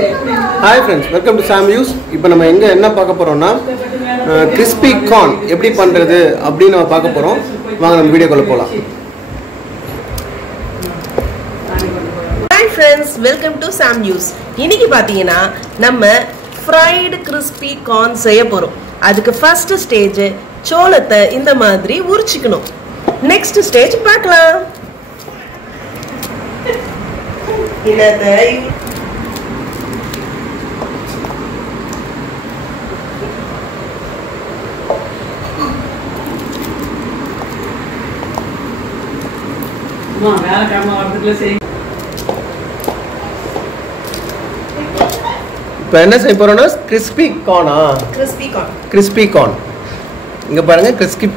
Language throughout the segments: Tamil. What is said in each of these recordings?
Hi friends, welcome to Sam News. இப்போ நம்ம என்ன பார்க்க போறோம்னா crispy corn எப்படி பண்றது அப்படி நம்ம பார்க்க போறோம். வாங்க நம்ம வீடியோக்குள்ள போலாம். Hi friends, welcome to Sam News. இன்னைக்கு பாத்தீங்கன்னா நம்ம fried crispy corn செய்ய போறோம். அதுக்கு first stage சோளத்தை இந்த மாதிரி உரிச்சிக்கணும். Next stage பார்க்கலாம். இனத்தை வேற கேமரா வரதுக்குள்ள செய். இப்போ என்ன செய்ய போறோம்னா crispy corn crispy corn இங்க பாருங்க crispy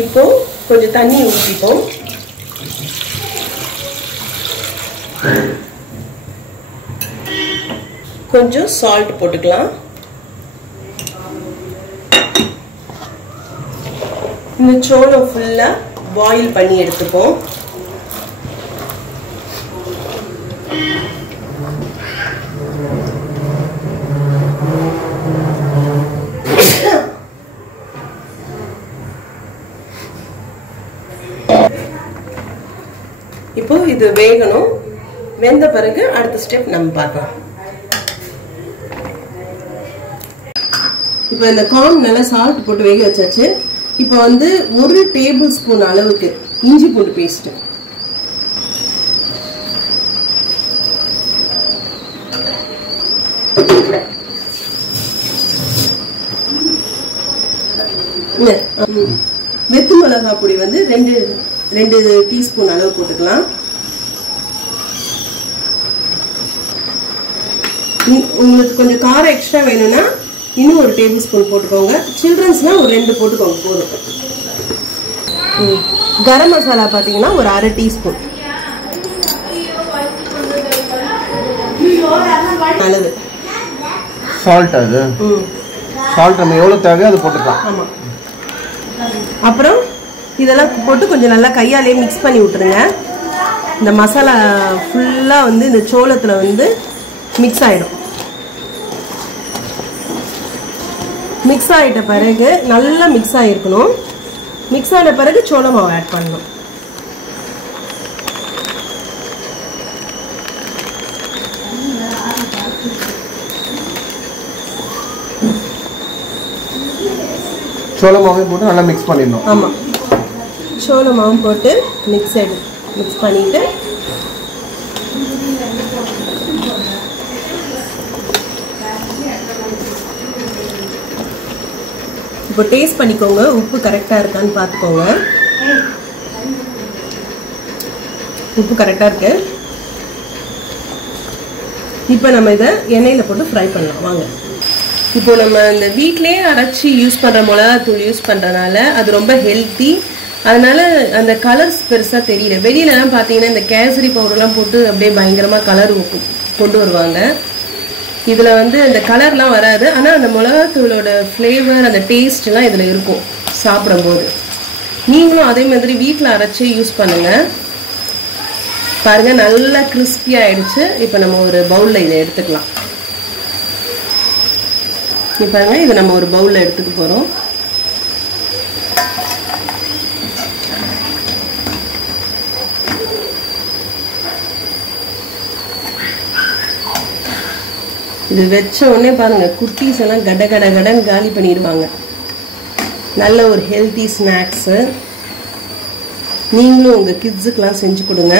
இப்போ கொஞ்சம் தண்ணி ஊத்திப்போம். கொஞ்சம் சால்ட் போட்டுக்கலாம். இந்த சோளம் ஃபுல்லா பாயில் பண்ணி எடுத்துப்போம். இப்போ இது வேகணும். வெந்த பிறகு அடுத்த ஸ்டெப் நம்ம பார்க்கலாம். இப்போ இந்த கார்ன் நல்லா சால்ட் போட்டு வேக வச்சாச்சு. இப்போ வந்து 1 டேபிள் ஸ்பூன் அளவுக்கு இஞ்சி பூண்டு பேஸ்ட், வெத்து மிளகாய் பொடி வந்து 2 டீஸ்பூன் அளவு போட்டுக்கலாம். உங்களுக்கு கொஞ்சம் காரம் எக்ஸ்ட்ரா வேணும்னா இன்னும் 1 டேபிள் ஸ்பூன் போட்டுக்கோங்க. சில்ட்ரன்ஸ்னா ஒரு 2 போட்டுக்கோங்க போதும். கரம் மசாலா பாத்தீங்கன்னா ஒரு 1/2 டீஸ்பூன் அளவு சால்ட். அது சால்ட் நம்ம எவ்வளவு தேவையோ அது போட்டுக்கலாம். ஆமா. அப்புறம் இதெல்லாம் போட்டு கொஞ்சம் நல்லா கையாலே மிக்ஸ் பண்ணி விட்டுருங்க. இந்த மசாலா ஃபுல்லா வந்து இந்த சோளத்துல வந்து மிக்ஸ் ஆயிடும். மிக்ஸ் ஆயிட்ட பிறகு நல்லா மிக்ஸ் ஆயிருக்கணும். மிக்ஸ் ஆன பிறகு சோள மாவு ஆட் பண்ணணும். சோள மாவையும் போட்டு நல்லா மிக்ஸ் பண்ணிடணும். ஆமா, சோள மாவும் போட்டு மிக்ஸ் பண்ணிட்டு இப்போ டேஸ்ட் பண்ணிக்கோங்க. உப்பு கரெக்டா இருக்கான்னு பார்த்துக்கோங்க. உப்பு கரெக்டா இருக்கு. இப்போ நம்ம இதை எண்ணெயில போட்டு ஃப்ரை பண்ணலாம். வாங்க. இப்போ நம்ம இந்த வீட்லயே அரைச்சி யூஸ் பண்ற மிளகாத்தூள் யூஸ் பண்றதுனால அது ரொம்ப ஹெல்த்தி. அதனால அந்த கலர்ஸ் பெருசா தெரியல. வெளியிலலாம் பாத்தீங்கன்னா இந்த கேசரி பவுடர்லாம் போட்டு அப்படியே பயங்கரமா கலர் கொண்டு வருவாங்க. இதுல வந்து அந்த கலர்லாம் வராது. ஆனா அந்த மிளகாத்தூளோட ஃப்ளேவர், அந்த டேஸ்ட் எல்லாம் இதுல இருக்கும் சாப்பிடும்போது. நீங்களும் அதே மாதிரி வீட்டுல அரைச்சி யூஸ் பண்ணுங்க. பாருங்க, நல்லா கிறிஸ்பி ஆயிடுச்சு. இப்போ நம்ம ஒரு பவுல்ல இதை எடுத்துக்கலாம். பாருங்க, இதை நம்ம ஒரு பவுல்ல எடுத்துக்க போறோம். இது வச்ச உடனே பாருங்க, குட்டீஸ் எல்லாம் கடன் காலி பண்ணிடுவாங்க. நல்ல ஒரு ஹெல்த்தி ஸ்நாக்ஸ். நீங்களும் உங்க கிட்ஸுக்கெல்லாம் செஞ்சு கொடுங்க.